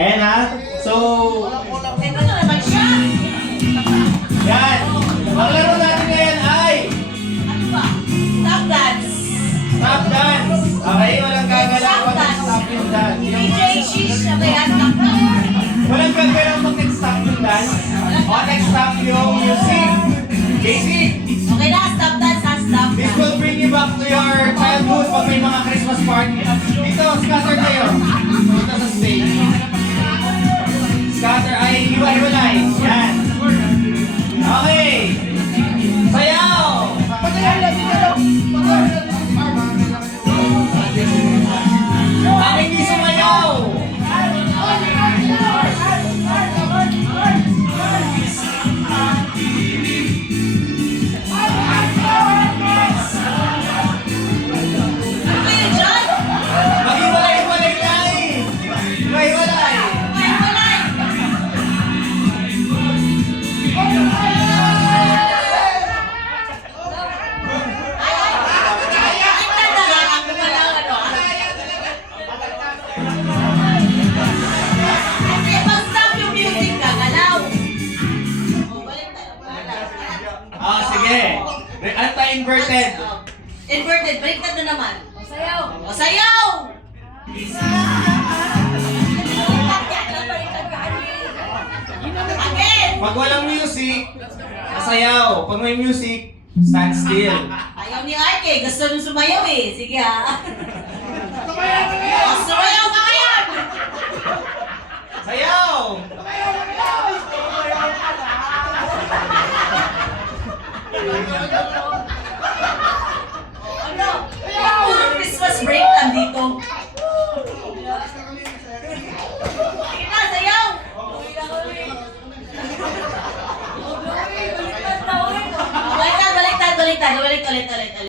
Ayan ha. So, Ito na naman siya. yan. Ang laro natin ngayon ay Ano ba? Stop dance. stop dance. Okay, walang gagalaw pag stop yung dance. DJ Shish na ba yan? Stop dance. Walang gagalaw pag nag-stop yung dance. O nag-stop yung music. Basic. Okay na, stop dance ha, stop This dance. will bring you back to your childhood pag may mga Christmas party. Dito, scatter kayo. Dito sa stage. Scatter ay hiwa-hiwalay. Yan. Okay. Sayaw! Ang hindi sumayaw! Ano kayo dyan? Maghiwalay-hiwalay na eh! Hiwa-hiwalay! Ay, walay. Ay, tanda lang ako pala, ano ah. Kasi pag-stop yung music ka, galaw. Oh, balik tayo, galaw. Sige. Anti-inverted. Inverted, baliktad na naman. O sayaw! O sayaw! Again! Pag walang music, sayaw. Pag may music, stand still. Ayaw ni Arke, gusto nung sumayaw eh. Sige ha. O, sumayaw ka ngayon! Sayaw! Ano? Christmas break nandito. Sige na, sayaw! Baliktad, baliktad, baliktad. Balik ulit.